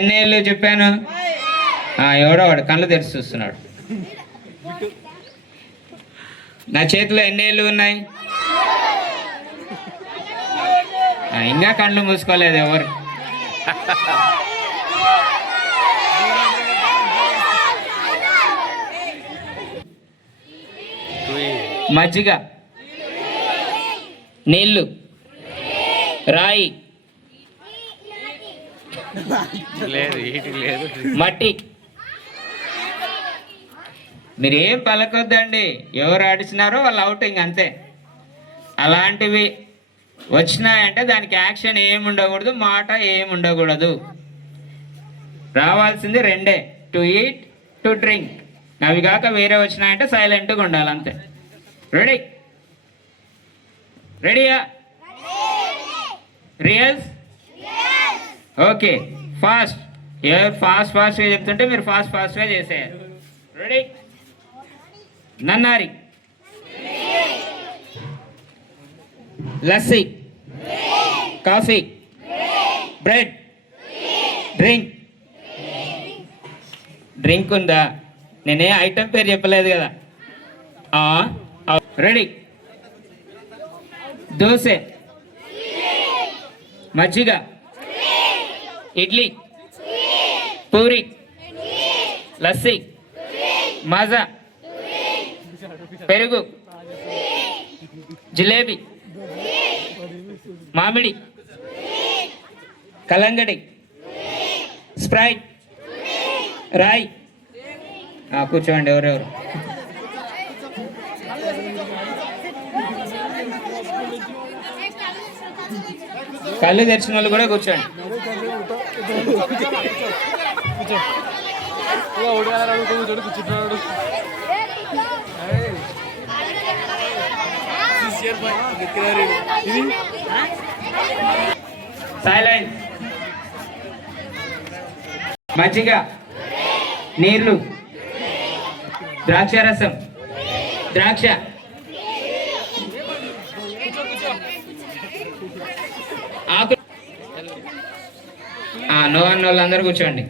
ఎన్నేళ్ళు చెప్పాను? ఎవడో వాడు కళ్ళు తెరిచి చూస్తున్నాడు. నా చేతిలో ఎన్నేళ్ళు ఉన్నాయి? ఇంకా కళ్ళు మూసుకోలేదు ఎవరు. మజ్జిగ, నీళ్ళు, రాయి, మట్టి. మీరేం పలకొద్దండి, ఎవరు ఆడిచినారో వాళ్ళు అవుటింగ్ అంతే. అలాంటివి వచ్చినాయంటే దానికి యాక్షన్ ఏమి ఉండకూడదు, మాట ఏమి ఉండకూడదు. రావాల్సింది రెండే, టు ఈట్, టు డ్రింక్. అవి కాక వేరే వచ్చినాయంటే సైలెంట్గా ఉండాలి అంతే. రెడీ? రెడీయా? రియల్స్? ఓకే. ఫాస్ట్. ఎవరు ఫాస్ట్గా చెప్తుంటే మీరు ఫాస్ట్గా చేసేయాలి. రెడీ? నన్నారి, lassi, coffee, bread, drink. Drink ఉందా? నేనే ఐటమ్ పేరు చెప్పలేదు కదా. రెడీ? దోశ, మజ్జిగ, ఇడ్లీ, పూరి, లస్సీ, మాజా, పెరుగు, జిలేబీ, మామిడి, కలంగడి, స్ప్రైట్, రాయి. కూర్చోండి ఎవరెవరు. కళ్ళు తెరిచిన వాళ్ళు కూడా కూర్చోండి. సైలెన్స్. మజ్జిగ, నీళ్లు, ద్రాక్షారసం, ద్రాక్ష, ఆకు. నో అన్న వాళ్ళందరూ కూర్చోండి.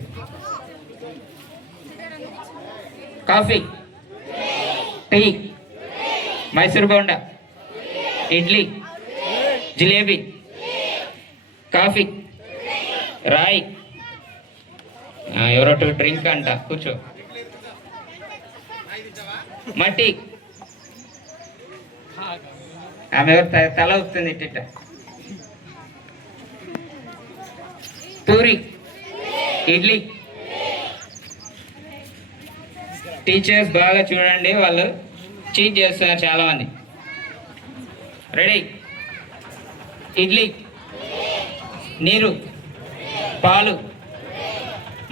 Coffee, tea, Mysore bonda, idli, jalebi, coffee, రాయి. ఎవరో డ్రింక్ అంట, కూర్చో. మట్టి, ఆమె ఎవరు తల వస్తుంది ఇట్ట. పూరి, ఇడ్లీ. టీచర్స్ బాగా చూడండి, వాళ్ళు చీట్ చేస్తున్నారు చాలా మంది. రెడీ? ఇడ్లీ, నీరు, పాలు,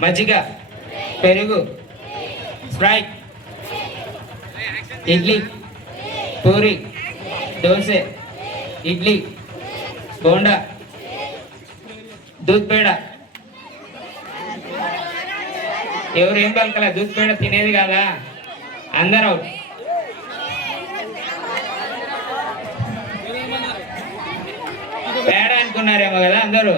మజ్జిగ, పెరుగు, స్ప్రైట్, ఇడ్లీ, పూరి, దోశ, ఇడ్లీ, బోండా, దూద్ పేడ. ఎవరు ఏం పలకలే, దూద్ పేడ తినేది కాదా? అందరూ అవుట్. పేడ అనుకున్నారేమో కదా అందరూ.